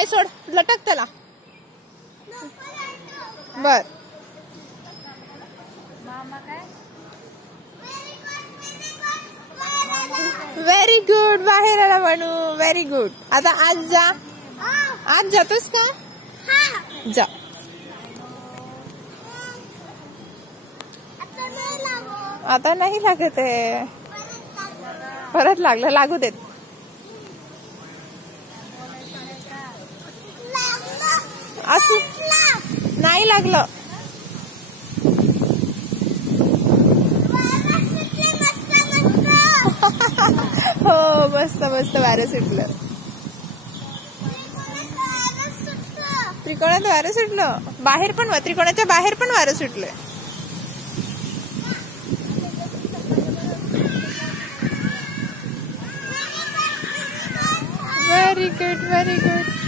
पाय सोड, लटक त्याला. बर. Very good. बाहेर आला म्हणू. Very good. आता आज जा. आज जातोस का? जा. आता नाही लागत आहे. परत लागलं. लागू देत. असं नाही लागलं. हो मस्त मस्त वारं सुटलं. त्रिकोणात वारं सुटलं. बाहेर पण, त्रिकोणाच्या बाहेर पण वारं सुटलंय. Very good. Very good.